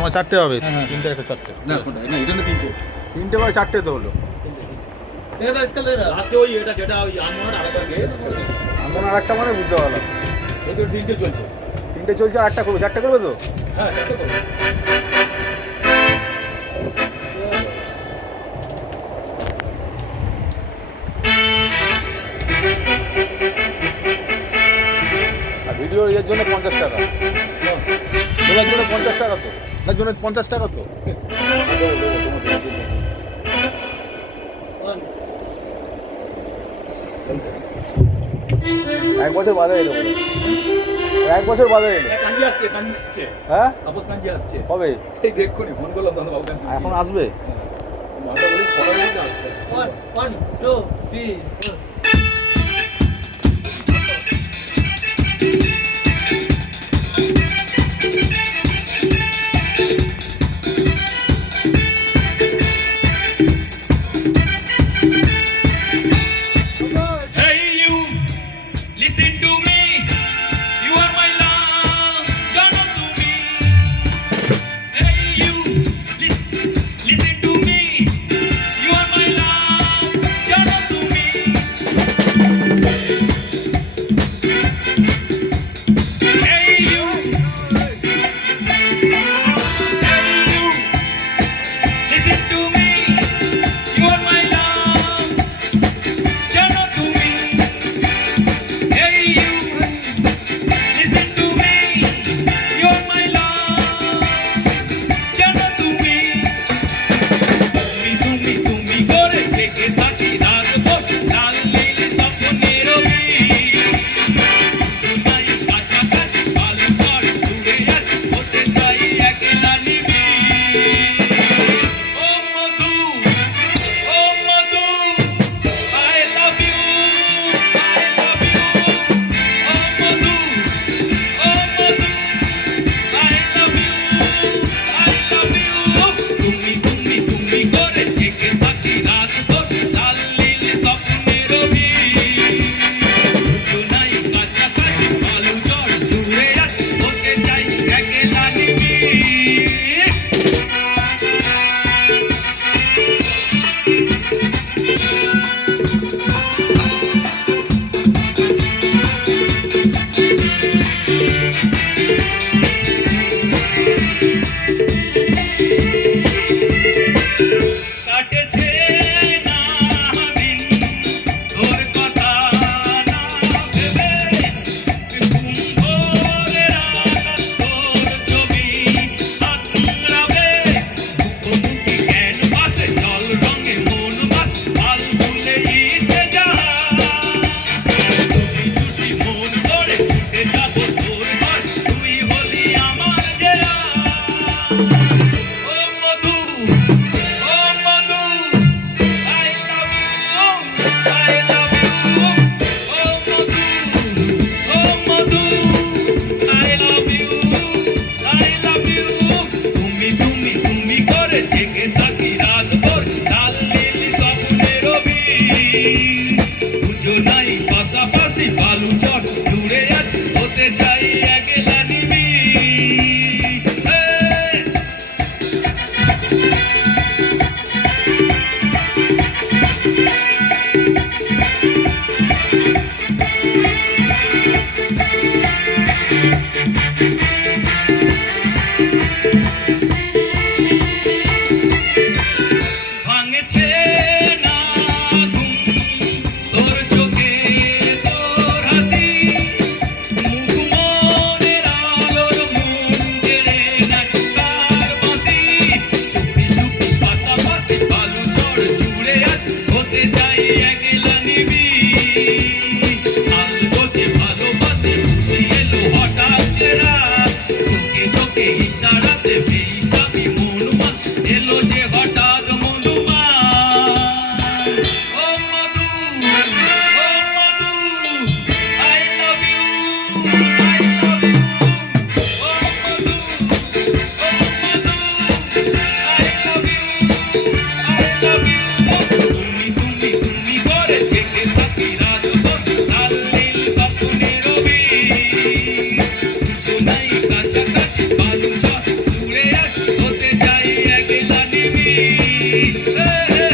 আমার চারটে হবে, হ্যাঁ। তিনটে একটা চারটে না কোনটা না এটা না তিনটে তিনটে বা চারটে তো হলো। এটা স্কেল এর লাস্টে ওই এটা যেটা ওই আনমোনার আলাদা গিয়ে এমন আর একটা মানে বুঝতে পারলাম। ওই তো তিনটে চলছে। তিনটে চলছে আর একটা করবে, চারটে করবে তো? হ্যাঁ চারটে করো। আর ভিডিও এর জন্য 50 টাকা, তোলার জন্য 50 টাকা তো, তার জন্য 50 টাকা তো। এক বছর বাদে এলো বলে, এক বছর বাদে এলো। কাঞ্জি আসছে, কাঞ্জি আসছে। হ্যাঁ তাপস কাঞ্জি আসছে। কবে? এই দেখুনি ফোন করলাম দাদা বাবু কাঞ্জি। এখন আসবে? মাটা বলি 6টা বেজে আসবে। 1 2 3 4 Listen to me, you are my love, you're not to me. Hey you, listen to me, you are my love, you're not to me. Hey you, listen to me, you are my love, you're not to me. Hey you, listen to me, you're my love, you're not to me. তুমি করে থেকে থাকি রাখবো লাল নীল স্বপ্নের রবি। দুনাই কাছাকাছি ভালো কর দূরে আছি হতে চাই একলা নিবি। ও মধু, I love you, I love you. O Madhu, I love you, I love you. তুমি করে থেকে থাকি রাখবো লাল নীল স্বপ্নের রবি। দুনাই কাছাকাছি ভালো জ্বর দূরে আছি হতে চাই একলা নিবি। কাটেছে না দিন তোর কথা না ভেবে, ঘুম ভোরে রাত তোর ছবি আঁকড়াবে। মুখোমুখি ক্যানভাসে জল রঙে মন মাস ভাল ভুলে ইচ্ছে যাহা। ছুটি মন করে ছুটে যাবো তোর ঘর, তুই হলি আমার জেলা। ও মধু, I love you, I love you. Oh Madhu, I love you, I love you. তুমি করে জেগে থাকি রাত ভোর লাল নীল স্বপ্নের রবি। বুঝো নাই পাশাপাশি বালু চর দূরে আছি হতে চাই একলা নিবি। এ, এ,